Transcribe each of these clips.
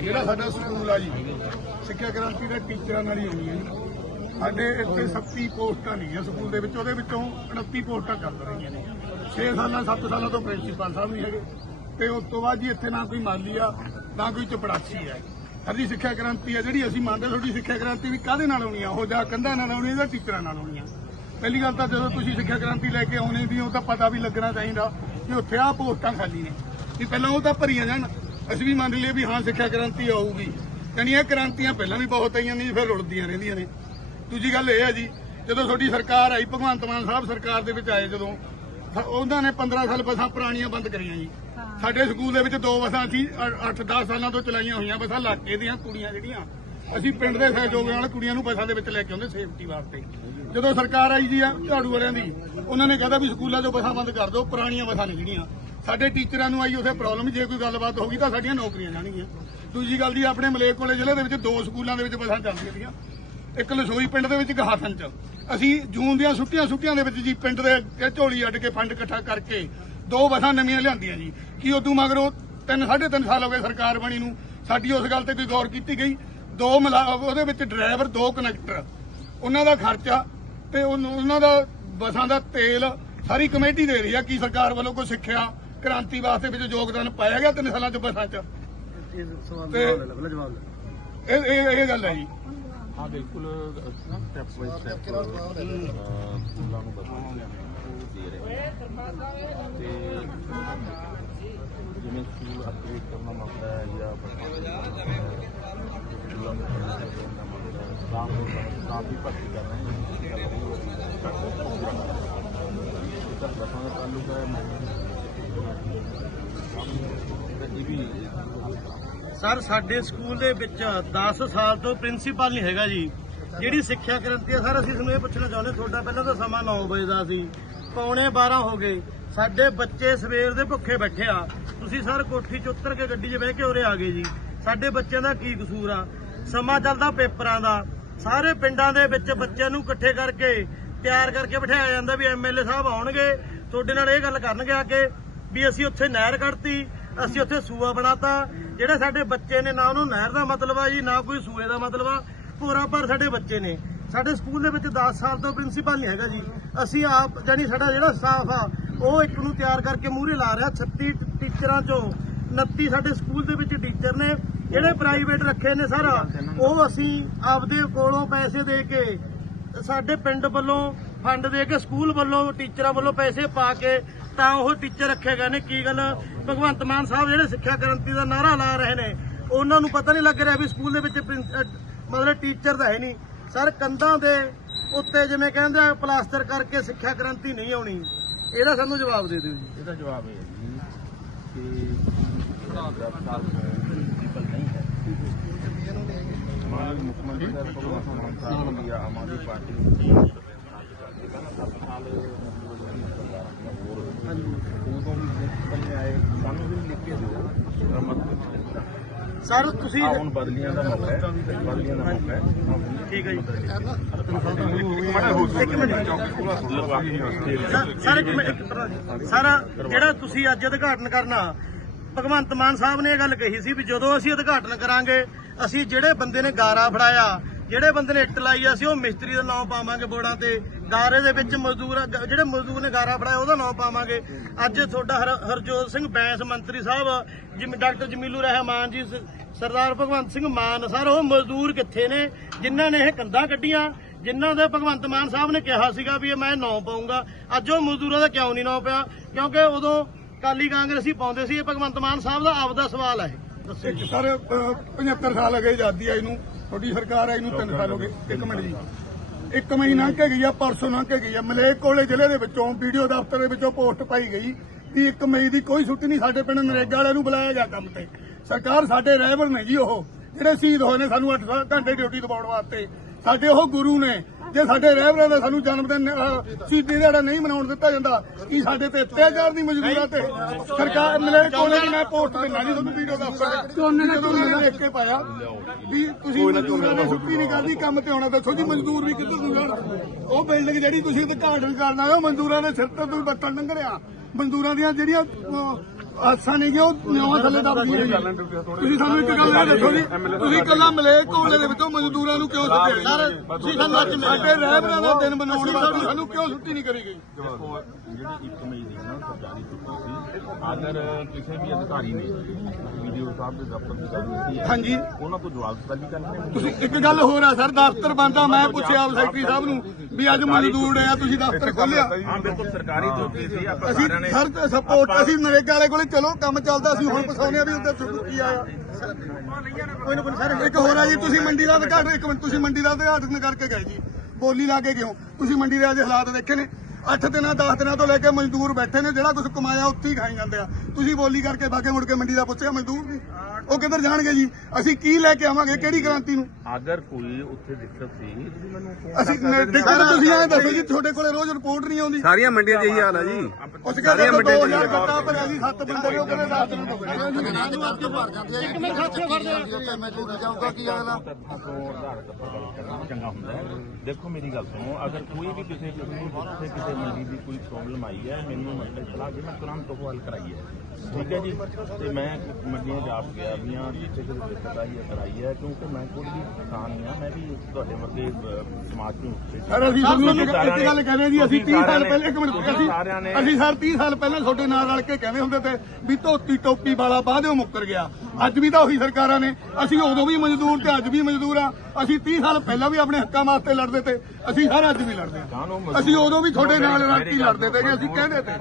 ਜਿਹੜਾ ਸਾਡਾ ਸਕੂਲ ਆ ਜੀ, ਸਿੱਖਿਆ ਕ੍ਰਾਂਤੀ ਦਾ ਟੀਚਰਾਂ ਨਾਲ ਹੀ ਹੋਣੀ ਹੈ ਜੀ। ਸਾਡੇ ਇੱਥੇ 37 ਪੋਸਟਾਂ ਨਹੀਂ ਆ ਸਕੂਲ ਦੇ ਵਿੱਚ, ਉਹਦੇ ਵਿੱਚੋਂ 29 ਪੋਸਟਾਂ ਚੱਲ ਰਹੀਆਂ ਨੇ। 6 ਸਾਲਾਂ 7 ਸਾਲਾਂ ਤੋਂ ਪ੍ਰਿੰਸੀਪਲ ਸਾਹਿਬ ਨਹੀਂ ਹੈਗੇ। ਤੇ ਉਸ ਤੋਂ ਬਾਅਦ ਜੀ ਇੱਥੇ ਨਾ ਕੋਈ ਮਾਲੀ ਆ, ਨਾ ਕੋਈ ਚਪੜਾਸੀ ਆ ਸਾਡੀ ਸਿੱਖਿਆ ਕ੍ਰਾਂਤੀ ਆ, ਜਿਹੜੀ ਅਸੀਂ ਮੰਨਦੇ ਤੁਹਾਡੀ ਸਿੱਖਿਆ ਕ੍ਰਾਂਤੀ ਵੀ ਕਾਹਦੇ ਨਾਲ ਆਉਣੀ ਆ? ਉਹ ਜਾਂ ਕੰਧਾਂ ਨਾਲ ਆਉਣੀ ਆ ਜਾਂ ਟੀਚਰਾਂ ਨਾਲ ਆਉਣੀ ਆ? ਪਹਿਲੀ ਗੱਲ ਤਾਂ ਜਦੋਂ ਤੁਸੀਂ ਸਿੱਖਿਆ ਕ੍ਰਾਂਤੀ ਲੈ ਕੇ ਆਉਣੇ ਦੀ ਉਹ ਤਾਂ ਪਤਾ ਵੀ ਲੱਗਣਾ ਚਾਹੀਦਾ ਕਿ ਉੱਥੇ ਆ ਪੋਸਟਾਂ ਖਾਲੀ ਨੇ। ਕਿ ਪਹਿਲਾਂ ਉਹ ਤਾਂ ਭਰੀਆਂ ਜਾਣ। ਅਸੀਂ ਵੀ ਮੰਨ ਲਈਏ ਵੀ ਹਾਂ ਸਿੱਖਿਆ ਕ੍ਰਾਂਤੀ ਆਊਗੀ। ਇਹ ਕ੍ਰਾਂਤੀਆਂ ਪਹਿਲਾਂ ਵੀ ਬਹੁਤ ਆਈਆਂ ਨੇ ਫਿਰ ਰੁੜਦੀਆਂ ਰਹਿੰਦੀਆਂ ਨੇ। ਦੂਜੀ ਗੱਲ ਇਹ ਹੈ ਜੀ ਜਦੋਂ ਤੁਹਾਡੀ ਸਰਕਾਰ ਆਈ ਭਗਵੰਤ ਮਾਨ ਸਾਹਿਬ ਸਰਕਾਰ ਦੇ ਵਿੱਚ ਆਏ ਜਦੋਂ ਉਹਨਾਂ ਨੇ 15 ਸਾਲ ਬੱਸਾਂ ਪੁਰਾਣੀਆਂ ਬੰਦ ਕਰੀਆਂ ਜੀ। ਸਾਡੇ ਸਕੂਲ ਦੇ ਵਿੱਚ ਦੋ ਬੱਸਾਂ ਸੀ 8-10 ਸਾਲਾਂ ਤੋਂ ਚਲਾਈਆਂ ਹੋਈਆਂ ਬੱਸਾਂ ਇਲਾਕੇ ਦੀਆਂ ਕੁੜੀਆਂ ਜਿਹੜੀਆਂ। ਅਸੀਂ ਪਿੰਡ ਦੇ ਸਹਿਯੋਗ ਨਾਲ ਕੁੜੀਆਂ ਨੂੰ ਬੱਸਾਂ ਦੇ ਵਿੱਚ ਲੈ ਕੇ ਆਉਂਦੇ ਸੇਫਟੀ ਵਾਸਤੇ। ਜਦੋਂ ਸਰਕਾਰ ਆਈ ਜੀ ਆ ਝਾੜੂ ਵਾਲਿਆਂ ਦੀ ਉਹਨਾਂ ਨੇ ਕਹਿੰਦਾ ਵੀ ਸਕੂਲਾਂ 'ਚੋਂ ਬੱਸਾਂ ਬੰਦ ਕਰ ਦਿਓ ਪੁਰਾਣੀਆਂ ਬੱਸਾਂ ਨੇ ਜਿਹੜੀਆਂ। ਸਾਡੇ ਟੀਚਰਾਂ ਨੂੰ ਆਈ ਉਥੇ ਪ੍ਰੋਬਲਮ ਜੇ ਕੋਈ ਗੱਲਬਾਤ ਹੋਗੀ ਤਾਂ ਸਾਡੀਆਂ ਨੌਕਰੀਆਂ ਜਾਣਗੀਆਂ। ਦੂਜੀ ਗੱਲ ਜੀ, ਆਪਣੇ ਮਲੇਰਕੋਟਲੇ ਜ਼ਿਲ੍ਹੇ ਦੇ ਵਿੱਚ ਦੋ ਸਕੂਲਾਂ ਦੇ ਵਿੱਚ ਬੱਸਾਂ ਚੱਲਦੀਆਂ ਸੀਗੀਆਂ ਇੱਕ ਲਸੋਈ ਪਿੰਡ ਦੇ ਵਿੱਚ, ਇੱਕ ਹਾਸਨ ਚ। ਅਸੀਂ ਜੂਨ ਦੀਆਂ ਛੁੱਟੀਆਂ ਛੁੱਟੀਆਂ ਦੇ ਵਿੱਚ ਜੀ, ਪਿੰਡ ਦੇ ਝੋਲੀ ਅੱਡ ਕੇ ਫੰਡ ਇਕੱਠਾ ਕਰਕੇ ਦੋ ਬੱਸਾਂ ਨਵੀਆਂ ਲਿਆਂਦੀਆਂ ਜੀ। ਕੀ ਉਦੋਂ ਮਗਰੋਂ ਤਿੰਨ, ਸਾਢੇ ਤਿੰਨ ਸਾਲ ਹੋ ਗਏ ਸਰਕਾਰ ਬਣੀ ਨੂੰ। ਸਾਡੀ ਉਸ ਗੱਲ ਤੇ ਕੋਈ ਗੌਰ ਕੀਤੀ ਗਈ। ਦੋ ਮਿਲਾ- ਉਹਦੇ ਵਿੱਚ ਡਰਾਈਵਰ, ਦੋ ਕਨੈਕਟਰ ਉਹਨਾਂ ਦਾ ਖਰਚਾ ਤੇ ਉਹਨਾਂ ਦਾ ਬੱਸਾਂ ਦਾ ਤੇਲ ਸਾਰੀ ਕਮੇਟੀ ਦੇ ਰਹੀ ਆ, ਕੀ ਸਰਕਾਰ ਵੱਲੋਂ ਕੋਈ ਸਿੱਖਿਆ ਕ੍ਰਾਂਤੀ ਵਾਸਤੇ ਵਿੱਚ ਯੋਗਦਾਨ ਪਾਇਆ ਗਿਆ ਤਿੰਨ ਸਾਲਾਂ ਚ ਬੱਸਾਂ ਚ। ਇਸ ਸਵਾਲ ਤੇ- ਦਾ ਜਵਾਬ ਲੈ ਜਵਾਬ ਲੈ। ਇਹ ਇਹ ਇਹ ਗੱਲ ਹੈ ਜੀ। ਹਾਂ ਬਿਲਕੁਲ ਸਟੈਪ ਬਾਈ ਸਟੈਪ ਸਕੂਲਾਂ ਨੂੰ ਉਹ ਦੇ ਰਹੇ ਹਾਂ ਤੇ ਜਿਵੇਂ ਸਕੂਲ ਅਪਡੇਟ ਕਰਨਾ ਮਸਲਾ ਹੈ ਜਾਂ ਬੱਸਾਂ ਦੇ ਦਾ ਮਸਲਾ ਹੈ। ਭਰਤੀ ਕਰ ਰਹੇ ਹਾਂ ਇਹ ਤਾਂ ਬੱਸਾਂ ਦਾ ਤਾਲੁਕ ਹੈ ਮੈਂ ਸਰ, ਸਾਡੇ ਸਕੂਲ ਦੇ ਵਿੱਚ 10 ਸਾਲ ਤੋਂ ਪ੍ਰਿੰਸੀਪਲ ਨਹੀਂ ਹੈਗਾ ਜੀ। ਜਿਹੜੀ ਸਿੱਖਿਆ ਕ੍ਰਾਂਤੀ ਹੈ ਸਰ, ਅਸੀਂ ਤੁਹਾਨੂੰ ਇਹ ਪੁੱਛਣਾ ਚਾਹੁੰਦੇ ਤੁਹਾਡਾ ਪਹਿਲਾਂ ਤਾਂ ਸਮਾਂ 9 ਵਜੇ ਦਾ ਸੀ। ਪੌਣੇ 12 ਹੋ ਗਏ। ਸਾਡੇ ਬੱਚੇ ਸਵੇਰ ਦੇ ਭੁੱਖੇ ਬੈਠੇ ਆ। ਤੁਸੀਂ ਸਰ, ਕੋਠੀ 'ਚ ਉਤਰ ਕੇ ਗੱਡੀ 'ਚ ਬਹਿ ਕੇ ਉਰੇ ਆ ਗਏ ਜੀ। ਸਾਡੇ ਬੱਚਿਆਂ ਦਾ ਕੀ ਕਸੂਰ ਆ? ਸਮਾਂ ਚੱਲਦਾ ਪੇਪਰਾਂ ਦਾ। ਸਾਰੇ ਪਿੰਡਾਂ ਦੇ ਵਿੱਚ ਬੱਚਿਆਂ ਨੂੰ ਇਕੱਠੇ ਕਰਕੇ, ਤਿਆਰ ਕਰਕੇ ਬਿਠਾਇਆ ਜਾਂਦਾ ਵੀ ਐਮਐਲਏ ਸਾਹਿਬ ਆਉਣਗੇ। ਤੁਹਾਡੇ ਨਾਲ ਇਹ ਗੱਲ ਕਰਨਗੇ ਆ ਕੇ। ਵੀ ਅਸੀਂ ਉੱਥੇ ਨਹਿਰ ਕੱਢਤੀ, ਅਸੀਂ ਉੱਥੇ ਸੂਆ ਬਣਾਤਾ। ਜਿਹੜੇ ਸਾਡੇ ਬੱਚੇ ਨੇ, ਨਾ ਉਹਨੂੰ ਨਹਿਰ ਦਾ ਮਤਲਬ ਆ ਜੀ, ਨਾ ਕੋਈ ਸੂਏ ਦਾ ਮਤਲਬ ਆ। ਪੂਰਾ ਪਰ ਸਾਡੇ ਬੱਚੇ ਨੇ। ਸਾਡੇ ਸਕੂਲ ਦੇ ਵਿੱਚ 10 ਸਾਲ ਤੋਂ ਪ੍ਰਿੰਸੀਪਲ ਨਹੀਂ ਹੈਗਾ ਜੀ। ਅਸੀਂ ਆਪ ਜਾਨੀ ਸਾਡਾ ਜਿਹੜਾ ਸਟਾਫ ਆ, ਉਹ ਇੱਕ ਨੂੰ ਤਿਆਰ ਕਰਕੇ ਮੂਹਰੇ ਲਾ ਰਿਹਾ 36 ਟੀਚਰਾਂ ਚੋਂ। 29 ਸਾਡੇ ਸਕੂਲ ਦੇ ਵਿੱਚ ਟੀਚਰ ਨੇ। ਜਿਹੜੇ ਪ੍ਰਾਈਵੇਟ ਰੱਖੇ ਨੇ ਸਾਰਾ, ਉਹ ਅਸੀਂ ਆਪਦੇ ਕੋਲੋਂ ਪੈਸੇ ਦੇ ਕੇ ਸਾਡੇ ਪਿੰਡ ਵੱਲੋਂ ਫੰਡ ਦੇ ਕੇ ਸਕੂਲ ਵੱਲੋਂ, ਟੀਚਰਾਂ ਵੱਲੋਂ ਪੈਸੇ ਪਾ ਕੇ ਤਾਂ ਉਹ ਟੀਚਰ ਰੱਖੇ ਗਏ ਨੇ। ਕੀ ਗੱਲ? ਭਗਵੰਤ ਮਾਨ ਸਾਹਿਬ ਜਿਹੜੇ ਸਿੱਖਿਆ ਕ੍ਰਾਂਤੀ ਦਾ ਨਾਰਾ ਲਾ ਰਹੇ ਨੇ, ਉਹਨਾਂ ਨੂੰ ਪਤਾ ਨਹੀਂ ਲੱਗ ਰਿਹਾ ਵੀ ਸਕੂਲ ਦੇ ਵਿੱਚ ਮਤਲਬ ਟੀਚਰ ਤਾਂ ਹੈ ਨਹੀਂ। ਸਰ, ਕੰਧਾਂ ਦੇ ਉੱਤੇ ਜਿਵੇਂ ਕਹਿੰਦੇ ਆ, ਪਲਾਸਟਰ ਕਰਕੇ ਸਿੱਖਿਆ ਕ੍ਰਾਂਤੀ ਨਹੀਂ ਆਉਣੀ। ਇਹਦਾ ਸਾਨੂੰ ਜਵਾਬ ਦੇ ਦਿਓ ਜੀ। ਇਹਦਾ ਜਵਾਬ ਇਹ ਹੈ ਜੀ ਕਿ ਗ੍ਰਿਫਤਾਰ ਨਹੀਂ ਹੈ। ਮਾਨਯੋਗ ਮੁੱਖ ਮੰਤਰੀ ਦਾ ਭਗਵੰਤ ਮਾਨ ਸਾਹਿਬ ਦੀ ਆਮ ਆਦਮੀ ਪਾਰਟੀ ਸਰ ਤੁਸੀਂ ਹੁਣ ਬਦਲੀਆਂ ਦਾ ਮੌਕਾ ਹੈ। ਬਦਲੀਆਂ ਦਾ ਮੌਕਾ ਹੈ। ਠੀਕ ਹੈ ਜੀ। ਇੱਕ ਮਿੰਟ ਸਰ- ਇੱਕ ਮਿੰਟ ਇੱਕ ਤਰ੍ਹਾਂ ਸਰ ਜਿਹੜਾ ਤੁਸੀਂ ਅੱਜ ਉਦਘਾਟਨ ਕਰਨਾ ਭਗਵੰਤ ਮਾਨ ਸਾਹਿਬ ਨੇ ਇਹ ਗੱਲ ਕਹੀ ਸੀ ਵੀ ਜਦੋਂ ਅਸੀਂ ਉਦਘਾਟਨ ਕਰਾਂਗੇ ਅਸੀਂ ਜਿਹੜੇ ਬੰਦੇ ਨੇ ਗਾਰਾ ਫੜਾਇਆ ਜਿਹੜੇ ਬੰਦੇ ਨੇ ਇੱਟ ਲਾਈ ਆ, ਅਸੀਂ ਉਹ ਮਿਸਤਰੀ ਦਾ ਨਾਮ ਪਾਵਾਂਗੇ ਬੋਰਡਾਂ ਤੇ। ਗਾਰੇ ਦੇ ਵਿੱਚ ਮਜ਼ਦੂਰ ਜਿਹੜੇ ਮਜ਼ਦੂਰ ਨੇ ਗਾਰਾ ਫੜਾਇਆ ਉਹਦਾ ਨਾਮ ਪਾਵਾਂਗੇ। ਅੱਜ ਤੁਹਾਡਾ ਹਰਜੋਤ ਸਿੰਘ ਬੈਂਸ ਮੰਤਰੀ ਸਾਹਿਬ ਜਿਵੇਂ ਡਾਕਟਰ ਜਮੀਲੂ ਰਹਿਮਾਨ ਜੀ ਸਰਦਾਰ ਭਗਵੰਤ ਸਿੰਘ ਮਾਨ ਸਰ ਉਹ ਮਜ਼ਦੂਰ ਕਿੱਥੇ ਨੇ? ਜਿਨ੍ਹਾਂ ਨੇ ਇਹ ਕੰਧਾਂ ਕੱਢੀਆਂ ਜਿਨ੍ਹਾਂ ਦੇ ਭਗਵੰਤ ਮਾਨ ਸਾਹਿਬ ਨੇ ਕਿਹਾ ਸੀਗਾ ਵੀ ਇਹ ਮੈਂ ਨਾਂ ਪਾਉਂਗਾ। ਅੱਜ ਉਹ ਮਜ਼ਦੂਰਾਂ ਦਾ ਕਿਉਂ ਨਹੀਂ ਨਾਂ ਪਿਆ? ਕਿਉਂਕਿ ਉਦੋਂ ਕਾਲੀ ਕਾਂਗਰਸੀ ਪਾਉਂਦੇ ਸੀ ਇਹ ਭਗਵੰਤ ਮਾਨ ਸਾਹਿਬ ਦਾ ਆਪਦਾ ਸਵਾਲ ਹੈ ਇਹ। ਦੱਸੋ ਸਰ 75 ਸਾਲ ਹੋ ਆਜ਼ਾਦੀ ਆਈ ਨੂੰ। ਤੁਹਾਡੀ ਸਰਕਾਰ ਆਈ ਨੂੰ 3 ਸਾਲ ਹੋ ਗਏ। ਇੱਕ ਮਿੰਟ ਜੀ। ਇੱਕ ਮਹੀਨਾ ਲੰਘ ਕੇ ਗਈ ਆ ਪਰਸੋਂ ਲੰਘ ਕੇ ਗਈ ਆ। ਮਲੇਰਕੋਟਲੇ ਜ਼ਿਲ੍ਹੇ ਦੇ ਵਿੱਚੋਂ ਵੀਡੀਓ ਦਫ਼ਤਰ ਦੇ ਵਿੱਚੋਂ ਪੋਸਟ ਪਾਈ ਗਈ ਵੀ 1 ਮਈ ਦੀ ਕੋਈ ਛੁੱਟੀ ਨਹੀਂ ਸਾਡੇ ਪਿੰਡ ਨਰੇਗਾ ਵਾਲਿਆਂ ਨੂੰ ਬੁਲਾਇਆ ਗਿਆ ਕੰਮ ਤੇ। ਸਰਕਾਰ ਸਾਡੇ ਰਹਿਬਰ ਨੇ ਜੀ ਉਹ। ਜਿਹੜੇ ਸ਼ਹੀਦ ਹੋਏ ਨੇ ਸਾਨੂੰ 8 ਘੰਟੇ ਡਿਊਟੀ ਦਿਵਾਉਣ ਵਾਸਤੇ। ਸਾਡੇ ਉਹ ਗੁਰੂ ਨੇ ਜੇ ਸਾਡੇ ਰਹਿਬਰਾਂ ਦਾ ਸਾਨੂੰ ਜਨਮ ਦਿਨ ਸ਼ਹੀਦੀ ਦਿਹਾੜਾ ਨਹੀਂ ਮਨਾਉਣ ਦਿੱਤਾ ਜਾਂਦਾ ਕੀ ਸਾਡੇ ਤੇ ਅਤਿਆਚਾਰ ਦੀ ਮਜਬੂਰੀ ਤੇ ਸਰਕਾਰ ਮਲੇਰਕੋਟਲੇ ਦੀ ਮੈਂ ਪੋਸਟ ਦਿੰਦਾ ਜੀ ਤੁਹਾਨੂੰ ਵੀਡੀਓ ਦਫ਼ਤਰ ਤੇ ਉਹਨੇ ਨੇ ਜਦੋਂ ਉਹਨੇ ਲਿਖ ਕੇ ਪਾਇਆ ਵੀ ਤੁਸੀਂ ਮਜ਼ਦੂਰਾਂ ਨੇ ਛੁੱਟੀ ਨਹੀਂ ਕਰਦੀ ਕੰਮ ਤੇ ਆਉਣਾ ਦੱਸੋ ਜੀ ਮਜ਼ਦੂਰ ਵੀ ਕਿੱਧਰ ਨੂੰ ਜਾਣ? ਉਹ ਬਿਲਡਿੰਗ ਜਿਹੜੀ ਤੁਸੀਂ ਉਦਘਾਟਨ ਕਰਨਾ ਹੈ ਉਹ ਮਜ਼ਦੂਰਾਂ ਦੇ ਸਿਰ ਤੇ ਬੱਟਣ ਲੰਘ ਰਿਹਾ ਮਜ਼ਦੂਰਾਂ ਦੀਆਂ ਜਿਹੜੀਆਂ ਆਸਾਂ ਨਹੀਂ ਕਿ ਉਹ ਨਿਉਂ ਥੱਲੇ ਦੱਬਦੀ ਹੈ ਜੀ ਤੁਸੀਂ ਸਾਨੂੰ ਇੱਕ ਗੱਲ ਇਹ ਦੱਸੋ ਜੀ ਤੁਸੀਂ ਕੱਲਾ ਮਲੇਕ ਕੋਲੇ ਦੇ ਵਿੱਚੋਂ ਮਜ਼ਦੂਰਾਂ ਨੂੰ ਕਿਉਂ ਸੁੱਟਿਆ? ਜੀ? ਸਰ ਤੁਸੀਂ ਸਾਨੂੰ ਅੱਜ ਮਿਲੇ ਸਾਡੇ ਰਹਿਬਰਾਂ ਦਾ ਦਿਨ ਮਨਾਉਣ ਵਾਸਤੇ ਸਾਨੂੰ ਕਿਉਂ ਛੁੱਟੀ ਨਹੀਂ ਕਰੀ ਗਈ? ਜਿਹੜੀ ਇੱਕ ਮਈ ਦੀ ਨਾ ਸਰਕਾਰੀ ਛੁੱਟੀ ਸੀ। ਅਗਰ ਕਿਸੇ ਵੀ ਅਧਿਕਾਰੀ ਨੇ ਵੀਡੀਓ ਸਾਹਿਬ ਦੇ ਦਫ਼ਤਰ ਦੀ ਗੱਲ ਕੀਤੀ ਹੈ ਹਾਂਜੀ। ਉਹਨਾਂ ਤੋਂ ਜਵਾਬ ਤਲਬੀ ਕਰਨੇ ਨੇ ਤੁਸੀਂ ਇੱਕ ਗੱਲ ਹੋਰ ਆ ਸਰ ਦਫ਼ਤਰ ਬੰਦਾ ਮੈਂ ਪੁੱਛਿਆ ਸੈਕਟਰੀ ਸਾਹਿਬ ਨੂੰ ਵੀ ਅੱਜ ਮਜ਼ਦੂਰ ਆ ਤੁਸੀਂ ਦਫ਼ਤਰ ਖੋਲਿਆ ਹਾਂ ਬਿਲਕੁਲ ਸਰਕਾਰੀ ਡਿਊਟੀ ਸੀ ਆਪਾਂ ਅਸੀਂ ਸਾਰਿਆਂ ਨੇ ਹਰ ਸਪੋਰਟ ਅਸੀਂ ਨਰੇਗਾ ਵਾਲੇ ਕੋਲੇ ਚਲੋ ਕੰਮ ਚੱਲਦਾ ਅਸੀਂ ਹੁਣ ਪਸਾਉਨੇ ਆ ਵੀ ਉੱਧਰ ਛੁੱਟੀ ਕੀ ਆਇਆ। ਕੋਈ ਨਾ ਕੋਈ ਸਰ ਇੱਕ ਹੋਰ ਆ ਜੀ ਤੁਸੀਂ ਮੰਡੀ ਦਾ ਉਦਘਾਟਨ ਇੱਕ ਮਿੰਟ ਤੁਸੀਂ ਮੰਡੀ ਦਾ ਉਦਘਾਟਨ ਕਰਕੇ ਗਏ ਜੀ। ਬੋਲੀ ਲਾ ਕੇ ਕਿਉਂ? ਤੁਸੀਂ ਮੰਡੀ ਦੇ ਅੱਜ ਹਾਲਾਤ ਦੇਖੇ ਨੇ। 8 ਦਿਨਾਂ 10 ਦਿਨਾਂ ਤੋਂ ਲੈ ਕੇ ਮਜ਼ਦੂਰ ਬੈਠੇ ਨੇ ਜਿਹੜਾ ਕੁਝ ਕਮਾਇਆ ਉੱਥੇ ਹੀ ਖਾਈ ਜਾਂਦੇ ਆ। ਤੁਸੀਂ ਬੋਲੀ ਕਰਕੇ ਬਾਗੇ ਮੁੜ ਕੇ ਮੰਡੀ ਦਾ ਪੁੱਛਿਆ ਮਜ਼ਦੂਰ ਨਹੀਂ ਉਹ ਕਿੱਧਰ ਜਾਣਗੇ ਜੀ? ਅਸੀਂ ਕੀ ਲੈ ਕੇ ਆਵਾਂਗੇ? ਕਿਹੜੀ ਕ੍ਰਾਂਤੀ ਨੂੰ? ਅਗਰ ਕੋਈ ਉੱਥੇ ਦਿੱਕਤ ਸੀ? ਤੁਸੀਂ ਮੈਨੂੰ ਅਸੀਂ ਕਰ ਸਕਦੇ ਦੇਖੋ ਤੁਸੀਂ ਐਂ ਦੱਸੋ ਜੀ ਤੁਹਾਡੇ ਕੋਲੇ ਰੋਜ਼ ਰਿਪੋਰਟ ਨਹੀਂ ਆਉਂਦੀ। ਸਾਰੀਆਂ ਮੰਡੀਆਂ 'ਚ ਇਹੀ ਹਾਲ ਆ ਜੀ। ਉਸ ਕਹਿੰਦੇ 2000 ਕੱਟਾ ਭਰਿਆ ਸੀ 7 ਬੰਦੇ ਨੇ ਉਹ ਕਹਿੰਦੇ 10 ਦਿਨ ਤੋਂ ਬੈਠੇ ਤੱਥਾਂ ਤੋਂ ਆਧਾਰਿਤ ਆਪਾਂ ਗੱਲ ਕਰਨਾ ਚੰਗਾ ਹੁੰਦਾ ਦੇਖੋ ਮੇਰੀ ਗੱਲ ਸੁਣੋ ਅਗਰ ਕੋਈ ਵੀ ਕਿਸੇ ਕਿਸੇ ਕਿਸੇ ਮੰਡੀ ਦੀ ਕੋਈ ਪ੍ਰੋਬਲਮ ਆਈ ਹੈ ਮੈਨੂੰ ਮਤਲਬ ਸਲਾਹ ਦੇ ਮੈਂ ਤੁਰੰਤ ਉਹ ਹੱਲ ਕਰਾਈ ਹੈ। ਠੀਕ ਹੈ ਜੀ? ਤੇ ਮੈਂ ਮੰਡੀਆਂ ਜਾ ਗਿਆ ਵੀ ਹਾਂ ਜਿੱਥੇ ਕਿਤੇ ਦਿੱਕਤ ਆਈ ਹੈ ਕਰਾਈ ਹੈ ਕਿਉਂਕਿ ਮੈਂ ਕੋਈ ਵੀ ਕਿਸਾਨ ਨਹੀਂ ਹਾਂ ਮੈਂ ਵੀ ਤੁਹਾਡੇ ਵਰਗੇ ਅਹ, ਸਮਾਜ ਨੂੰ ਸਰ ਅਸੀਂ ਤੁਹਾਨੂੰ ਇੱਕ ਇੱਕ ਗੱਲ ਕਹਿੰਦੇ ਜੀ ਅਸੀਂ 30 ਸਾਰਿਆਂ ਸਾਲ ਪਹਿਲੇ ਇੱਕ ਮਿੰਟ ਅਸੀਂ ਅਸੀਂ ਸਰ 30 ਸਾਲ ਪਹਿਲਾਂ ਤੁਹਾਡੇ ਨਾਲ ਰਲ ਕੇ ਕਹਿੰਦੇ ਹੁੰਦੇ ਤੇ ਵੀ ਧੋਤੀ ਟੋਪੀ ਵਾਲਾ ਬਾਅਦਿਓ ਮੁੱਕਰ ਗਿਆ। ਅੱਜ ਵੀ ਤਾਂ ਉਹੀ ਸਰਕਾਰਾਂ ਨੇ। ਅਸੀਂ ਉਦੋਂ ਵੀ ਮਜ਼ਦੂਰ ਤੇ ਅੱਜ ਵੀ ਮਜ਼ਦੂਰ ਆ। ਅਸੀਂ 30 ਸਾਲ ਪਹਿਲਾਂ ਵੀ ਆਪਣੇ ਹੱਕਾਂ ਵਾਸਤੇ ਲੜਦੇ ਤੇ ਅਸੀਂ ਸਰ ਅੱਜ ਵੀ ਲੜਦੇ ਆ। ਅਸੀਂ ਉਦੋਂ ਵੀ ਤੁਹਾਡੇ ਨਾਲ ਗੱਲ ਲੜਦੇ ਤੇ ਅਸੀਂ ਕਹਿੰਦੇ ਤੇ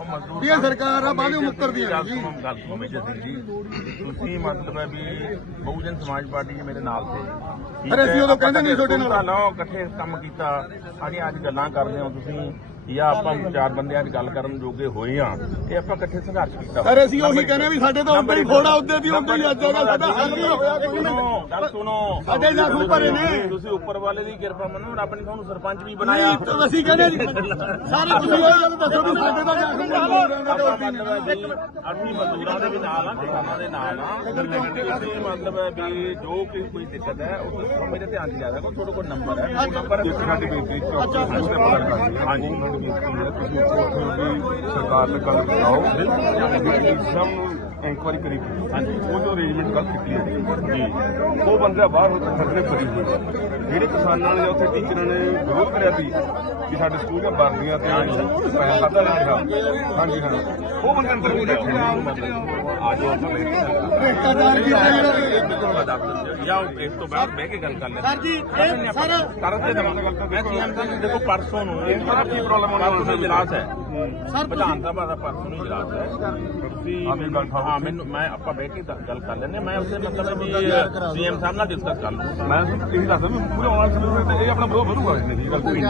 ਵੀ ਇਹ ਸਰਕਾਰ ਆ ਬਾਅਦਿਓ ਮੁੱਕਰਦੀਆਂ ਗੱਲ ਨੇ ਜੀ ਜੀ। ਤੁਸੀਂ ਮਤਲਬ ਹੈ ਵੀ ਬਹੁਜਨ ਸਮਾਜ ਪਾਰਟੀ ਦੇ ਮੇਰੇ ਨਾਲ ਤੇ ਅਰੇ ਅਸੀਂ ਉਦੋਂ ਕਹਿੰਦੇ ਨਹੀਂ ਤੁਹਾਡੇ ਨਾਲ। ਇਕੱਠੇ ਕੰਮ ਕੀਤਾ। ਅਸੀਂ ਅੱਜ ਗੱਲਾਂ ਕਰਦੇ ਹਾਂ ਤੁਸੀਂ ਜਾਂ ਆਪਾਂ ਚਾਰ ਬੰਦਿਆਂ 'ਚ ਗੱਲ ਕਰਨ ਜੋਗੇ ਹੋਏ ਆ ਇਹ ਆਪਾਂ ਇਕੱਠੇ ਸੰਘਰਸ਼ ਕੀਤਾ ਸਰ ਅਸੀਂ ਉਹੀ ਕਹਿੰਦੇ ਵੀ ਸਾਡੇ ਤਾਂ ਉੱਦਾਂ ਹੀ ਫੋੜਾ ਉੱਦੇ ਦੀ ਉੱਦਾਂ ਹੀ ਅੱਜ ਹੈਗਾ ਸਾਡਾ ਹੱਲ ਨਹੀਂ ਹੋਇਆ। ਕੋਈ ਸੁਣੋ ਗੱਲ ਸੁਣੋ। ਸਾਡੇ ਜਾਖੂ ਭਰੇ ਨੇ। ਤੁਸੀਂ ਉੱਪਰ ਵਾਲੇ ਦੀ ਕਿਰਪਾ ਮੰਨੋ ਰੱਬ ਨੇ ਤੁਹਾਨੂੰ ਸਰਪੰਚ ਵੀ ਬਣਾਇਆ। ਨਹੀਂ ਤਾਂ ਅਸੀਂ ਕਹਿੰਦੇ ਜੀ ਸਾਰੇ ਤੁਸੀਂ ਇਹ ਗੱਲ ਦੱਸੋ ਵੀ ਸਾਡੇ ਹੈ ਵੀ ਅਸੀਂ ਮਜ਼ਦੂਰਾਂ ਦੇ ਨਾਲ ਆ ਕਿਸਾਨਾਂ ਦੇ ਨਾਲ ਆ ਅਸੀਂ ਮਤਲਬ ਹੈ ਵੀ ਜੋ ਕਿ ਕੋਈ ਦਿੱਕਤ ਹੈ ਉਹ ਤੁਸੀਂ ਮੇਰੇ ਧਿਆਨ ਚ ਦੇਖੋ ਤੁਹਾਡੇ ਕੋਲ ਨੰਬਰ ਹੈ। ਨੰਬਰ ਸਾਡੀ ਬੇਨਤੀ ਅੱਛਾ। ਤੁਸੀਂ ਉੱਥੇ ਸਰਕਾਰ ਨੇ ਕੱਲ ਬੁਲਾਓ ਸਮ ਇਨਕੁਆਰੀ ਕਰੀ। ਹਾਂਜੀ ਉਹ ਜੋ ਅਰੇਂਜਮੈਂਟ ਕੱਲ ਕੀਤੀ ਹੈ, ਜੀ, ਉਹ ਬੰਦਾ ਬਾਹਰ ਹੋ ਕੇ ਖਤਰੇ ਫਰੀ ਹੋਏ। ਜਿਹੜੇ ਕਿਸਾਨਾਂ ਨੇ ਉੱਥੇ ਟੀਚਰਾਂ ਨੇ ਵਿਰੋਧ ਕਰਿਆ ਸੀ ਕਿ ਸਾਡੇ ਸਕੂਲ ਦੀਆਂ ਵਰਦੀਆਂ ਤੇ ਪੈਸਾ ਖਾਦਾ ਜਾ ਰਿਹਾ। ਹਾਂਜੀ, ਹਾਂ। ਉਹ ਬੰਦੇ ਅੰਦਰ ਵੀ ਬੈਠੇ ਭ੍ਰਿਸ਼ਟਾਚਾਰ ਕੀਤਾ ਜਿਹੜਾ ਇਸ ਤੋਂ ਬਾਅਦ ਬਹਿ ਕੇ ਗੱਲ ਕਰ ਲੈਂਦੇ। ਸਰ ਜੀ ਇਹ ਸਰ ਕਰਨ ਤੇ ਦਵਾਂਗਾ ਗੱਲ ਤਾਂ ਦੇਖੋ। ਦੇਖੋ ਪਰਸੋਂ ਨੂੰ ਇਹ ਤਾਂ ਕੀ ਪ੍ਰੋਬਲਮ ਹੋਣੀ ਪਰਸੋਂ ਇਜਲਾਸ ਹੈ? ਸਰ ਵਿਧਾਨ ਸਭਾ ਦਾ ਪਰਸੋਂ ਨੂੰ ਇਜਲਾਸ ਹੈ। ਤੁਸੀਂ ਮੈਨੂੰ ਹਾਂ ਮੈਨੂੰ ਮੈਂ ਆਪਾਂ ਬਹਿ ਕੇ ਗੱਲ ਕਰ ਲੈਂਦੇ ਹਾਂ। ਮੈਂ ਉਸੇ ਮਤਲਬ ਵੀ ਸੀਐਮ ਸਾਹਿਬ ਨਾਲ ਡਿਸਕਸ ਕਰ ਲੂੰ ਮੈਂ ਇਹ ਦੱਸਦਾ ਵੀ ਪੂਰੇ ਆਉਣ ਸਮੇਂ ਤੇ ਇਹ ਆਪਣਾ ਵਿਰੋਧ ਵਧੂਗਾ ਨਹੀਂ। ਗੱਲ ਕੋਈ ਨਹੀਂ।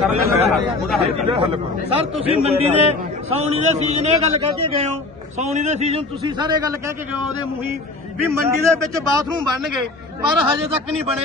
ਕਰ ਲੈਂਦੇ ਹਾਂ। ਹੱਲ, ਉਹਦਾ ਹੱਲ ਇਹਦਾ ਹੱਲ ਕਰੋ ਸਰ ਤੁਸੀਂ ਮੰਡੀ ਦੇ ਸੌਣੀ ਦੇ ਸੀਜ਼ਨ ਇਹ ਗੱਲ ਕਹਿ ਕੇ ਗਏ ਹੋ। ਸੌਣੀ ਦੇ ਸੀਜ਼ਨ ਤੁਸੀਂ ਸਾਰੇ ਗੱਲ ਕਹਿ ਕੇ ਗਏ ਹੋ ਉਹਦੇ ਮੂੰਹੀ ਵੀ ਮੰਡੀ ਦੇ ਵਿੱਚ ਬਾਥਰੂਮ ਬਣ ਗਏ ਪਰ ਹਜੇ ਤੱਕ ਨਹੀਂ ਬਣੇ।